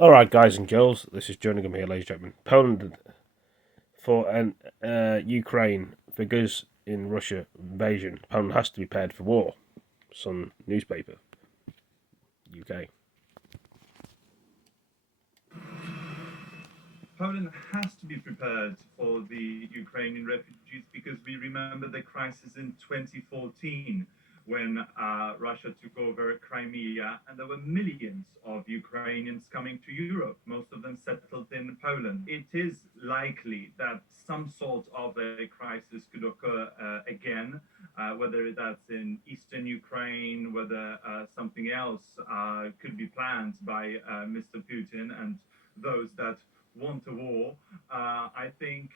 Alright, guys and girls, this is Jerningham here, ladies and gentlemen. Poland for an Ukraine figures in Russia invasion. Poland has to be prepared for war. Sun newspaper, UK. Poland has to be prepared for the Ukrainian refugees because we remember the crisis in 2014 when Russia took over Crimea and there were millions of Ukrainians coming to Europe, most of them settled in Poland. It is likely that some sort of a crisis could occur again, whether that's in eastern Ukraine, whether something else could be planned by Mr. Putin and those that want a war. I think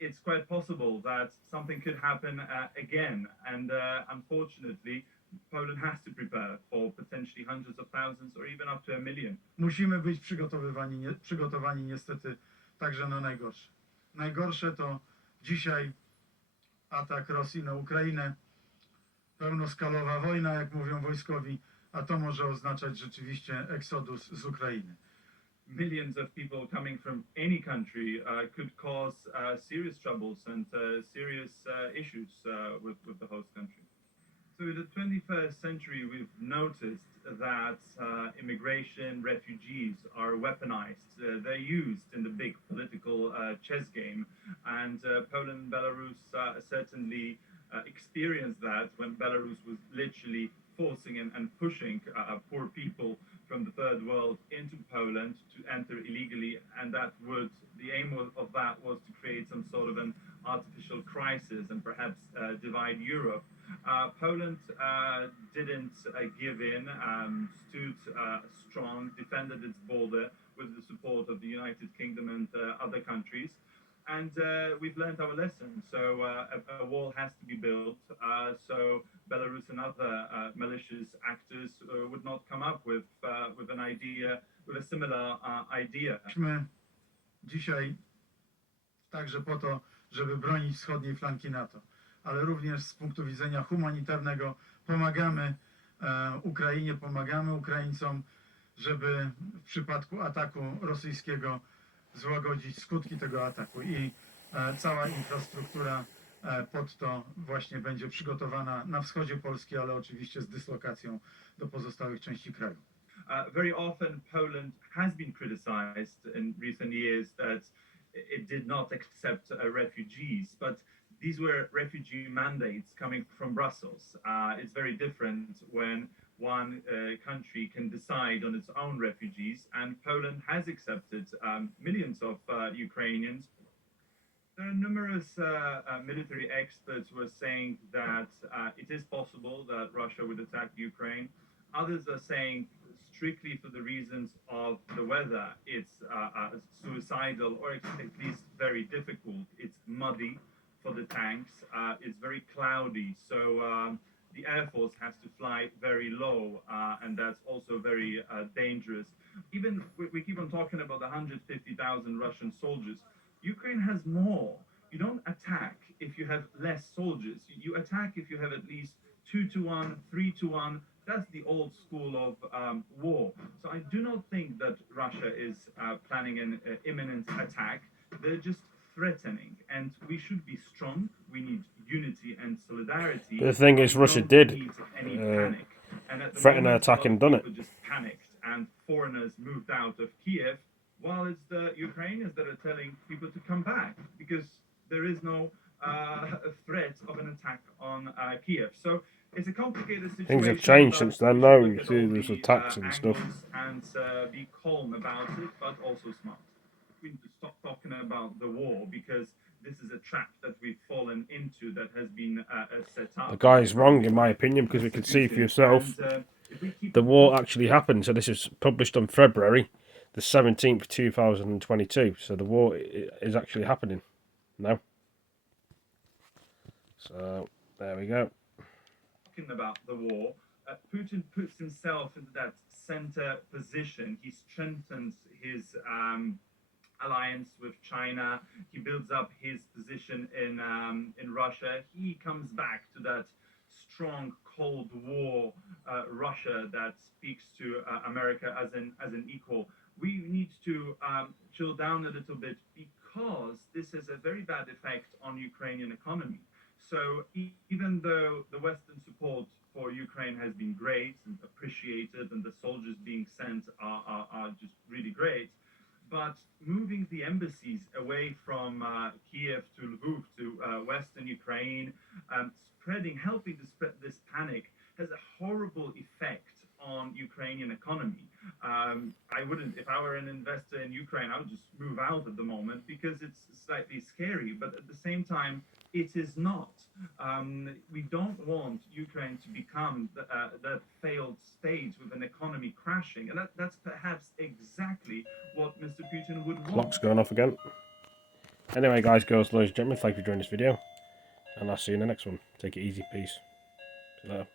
it's quite possible that something could happen again. And unfortunately, Poland has to prepare for potentially hundreds of thousands or even up to a million. Musimy być przygotowani niestety także na najgorsze. Najgorsze to dzisiaj atak Rosji na Ukrainę, pełnoskalowa wojna, jak mówią wojskowi, a to może oznaczać rzeczywiście eksodus z Ukrainy. Millions of people coming from any country could cause serious troubles and serious issues with the host country. So in the 21st century, we've noticed that immigration, refugees are weaponized. They're used in the big political chess game. And Poland and Belarus certainly experienced that when Belarus was literally forcing and pushing poor people from the third world into Poland to enter illegally, and the aim of that was to create some sort of an artificial crisis and perhaps divide Europe. Poland didn't give in, stood strong, defended its border with the support of the United Kingdom and other countries. And we've learned our lesson. So a wall has to be built. So Belarus and other malicious actors would not come up with an idea, with a similar idea. Jesteśmy dzisiaj także po to, żeby bronić wschodniej flanki NATO, ale również z punktu widzenia humanitarnego pomagamy Ukrainie, pomagamy Ukraińcom, żeby w przypadku ataku rosyjskiego złagodzić skutki tego ataku i cała infrastruktura pod to właśnie będzie przygotowana na wschodzie Polski, ale oczywiście z dyslokacją do pozostałych części kraju. Very often Poland has been criticized in recent years that it did not accept refugees, but these were refugee mandates coming from Brussels. It's very different when one country can decide on its own refugees, and Poland has accepted millions of Ukrainians. There are numerous military experts who are saying that it is possible that Russia would attack Ukraine. Others are saying strictly for the reasons of the weather, it's suicidal or at least very difficult. It's muddy for the tanks. It's very cloudy, so the Air Force has to fly very low, and that's also very dangerous. Even we keep on talking about the 150,000 Russian soldiers. Ukraine has more. You don't attack if you have less soldiers. You attack if you have at least 2-1, 3-1. That's the old school of war. So I do not think that Russia is planning an imminent attack. They're just threatening, and we should be strong. We need unity and solidarity. But the thing is, Russia did threaten an attack and done it. Just panicked, and foreigners moved out of Kiev, while it's the Ukrainians that are telling people to come back because there is no threat of an attack on Kiev. So it's a complicated situation. Things have changed since then, though. You see, there's attacks and stuff. And be calm about it, but also smart. We need to stop talking about the war because this is a trap that we've fallen into that has been set up. The guy is wrong, in my opinion, because we can see for yourself. The war actually happened. So this is published on February the 17th, 2022. So the war is actually happening now. So there we go. Talking about the war, Putin puts himself into that center position. He strengthens his alliance with China. He builds up his position in Russia. He comes back to that strong Cold War Russia that speaks to America as an equal. We need to chill down a little bit because this has a very bad effect on Ukrainian economy. So even though the Western support for Ukraine has been great and appreciated, and the soldiers being sent are just really great, but moving the embassies away from Kiev to Lviv to Western Ukraine, helping to spread this panic has a horrible effect on Ukrainian economy. I wouldn't, if I were an investor in Ukraine, I would just move out at the moment because it's slightly scary. But at the same time, it is not. We don't want Ukraine to become that failed state with an economy crashing, and that's perhaps exactly what Mr. Putin would want. Clock's going off again. Anyway, guys, girls, ladies and gentlemen, thank you for joining this video, and I'll see you in the next one. Take it easy, peace. See you later.